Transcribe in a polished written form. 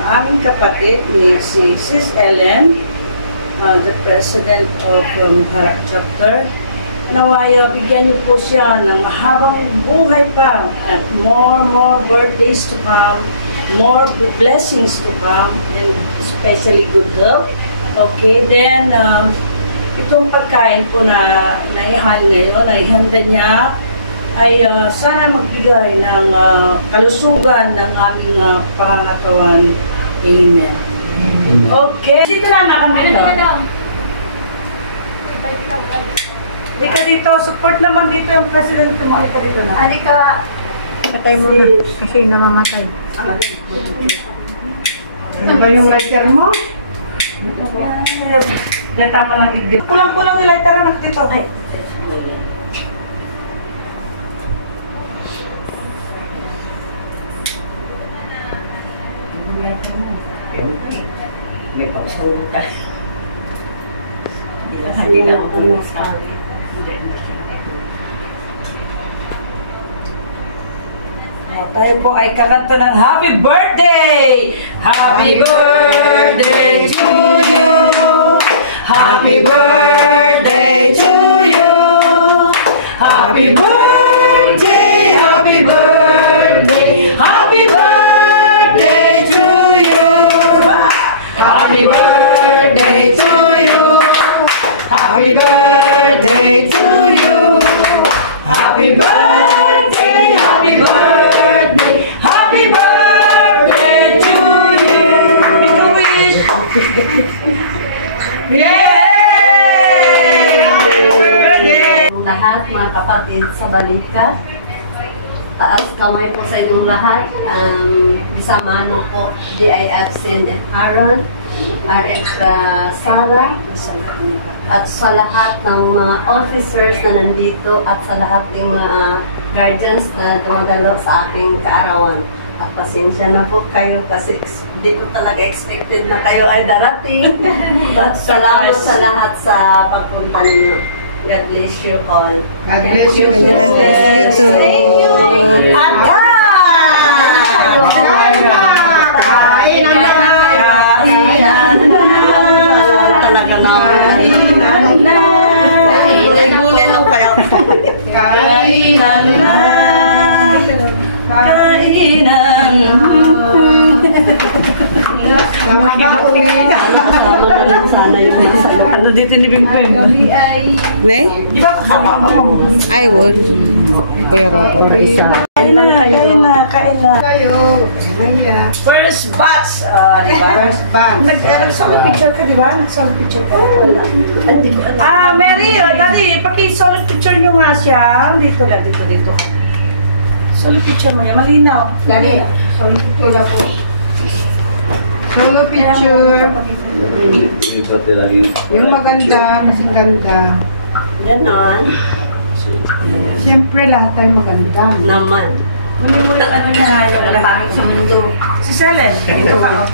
ng aming kapatid, si Sis Ellen, the President of Harap Chapter. Nawaya, bigyan niyo po siya ng mahabang buhay pa at more birthdays to come, more blessings to come, and especially good health. Okay, then, itong pagkain po na naihahal ngayon, naihanda niya, ay sana magbigay ng kalusugan ng aming pangangatawan. Amen. Okay. Dito na, nakang dito. Hindi ka dito. Support naman dito yung president. Tumali ka dito na. Hindi ka. Patay mo na. Kasi namamatay. Ano ba yung lighter mo? Lata mo lang dito. Kulang-kulang yung lighter na dito. Ay. May pagsulong ka. Hindi lang kumusta. Tayo po ay kakanta ng Happy Birthday! Happy Birthday to you! Happy Birthday to you! Happy Birthday! Happy Birthday! Happy Birthday to you! Happy Birthday to you! Happy Birthday to you! Happy Birthday! Happy Birthday! Happy Birthday to you! Make a wish! Yay! Happy birthday! Lahat mga kapatid sa balita. Taas kamay po sa inyong lahat. Isama na po DIF Sen Aaron, RF Sara, at sa lahat ng mga officers na nandito at sa lahat ng mga guardians na dumadalo sa aking kaarawan. At pasensya na po kayo kasi hindi ko talaga expected na kayo ay darating. At salamat sa lahat sa pagpunta ninyo. God bless you all. God bless you. Yes, thank you. Aga! Kain na! Talaga naman. Kainan na! Kasama na rin sana yung nasa loob. Ano dito ni Big Ben? Di ba kasama ako? I would. Para isa. Kain na. Kayo. Maya. First batch. Di ba? First batch. Nag-solo picture ka, di ba? Nag-solo picture ka. Wala. Hindi ko alam. Mary, Daddy, paki-solo picture nyo nga siya. Dito. Solo picture mo yan. Malinaw. Dali. Solo picture na po. Solo picture. Yung maganda, kasi ganda. Ganon. Siyempre lahat tayo maganda. Naman. Muli mo yung ano niya nga yung Parang sa mundo. Si Selen. Dito ka.